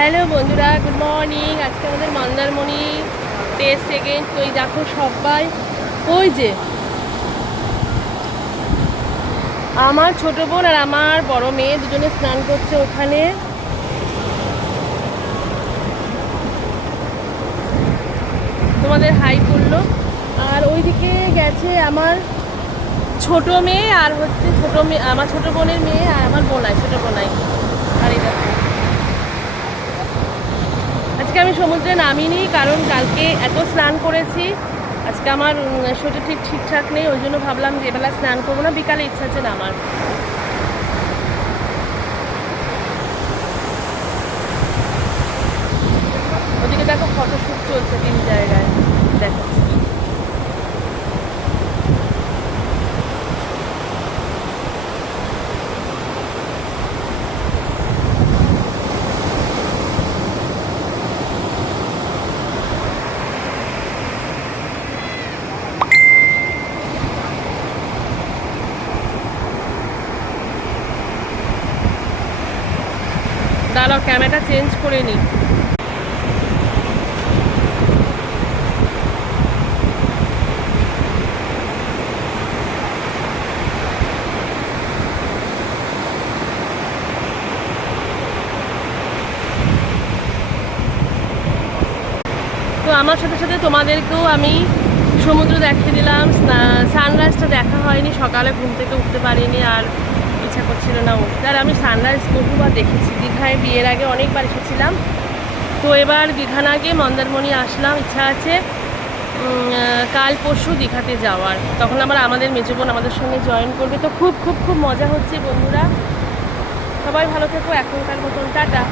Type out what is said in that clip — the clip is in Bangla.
হ্যালো বন্ধুরা, গুড মর্নিং। আজকে আমাদের মন্দারমণি ডে সেকেন্ড। তো এই দেখো সবাই, ওই যে আমার ছোট বোন আর আমার বড় মেয়ে দুজনে স্নান করছে ওখানে। তোমাদের হাই করলো। আর ওইদিকে গেছে আমার ছোট মেয়ে আর হচ্ছে আমার ছোট বোনের মেয়ে আর আমার বোনাই, ছোট বোনাই। আর এই দেখো আজকে আমি সমুদ্রে নামিনি, কারণ কালকে এত স্নান করেছি। আজকে আমার শরীর ঠিকঠাক নেই, ওই জন্য ভাবলাম যে এবেলা স্নান করবো না, বিকালে ইচ্ছা আছে না আমার। ওদিকে দেখো ফটোশ্যুট চলছে 3 জায়গায়, দেখাচ্ছি। দাঁড়াও, ক্যামেরাটা চেঞ্জ করে নিই। তো আমার সাথে সাথে তোমাদেরকেও আমি সমুদ্র দেখিয়ে দিলাম। সানরাইজটা দেখা হয়নি, সকালে ঘুম থেকে উঠতে পারিনি, আর ইচ্ছা করছিল না উঠতে। আর আমি সানরাইজ বহুবার দেখেছি, দীঘায় বিয়ের আগে অনেকবার এসেছিলাম। তো এবার দীঘা না গিয়ে মন্দারমণি আসলাম। ইচ্ছা আছে কাল পরশু দীঘাতে যাওয়ার, তখন আমাদের মেজো বোন আমাদের সঙ্গে জয়েন করবে। তো খুব খুব খুব মজা হচ্ছে বন্ধুরা। সবাই ভালো থেকো, এখনকার মতন টাটা।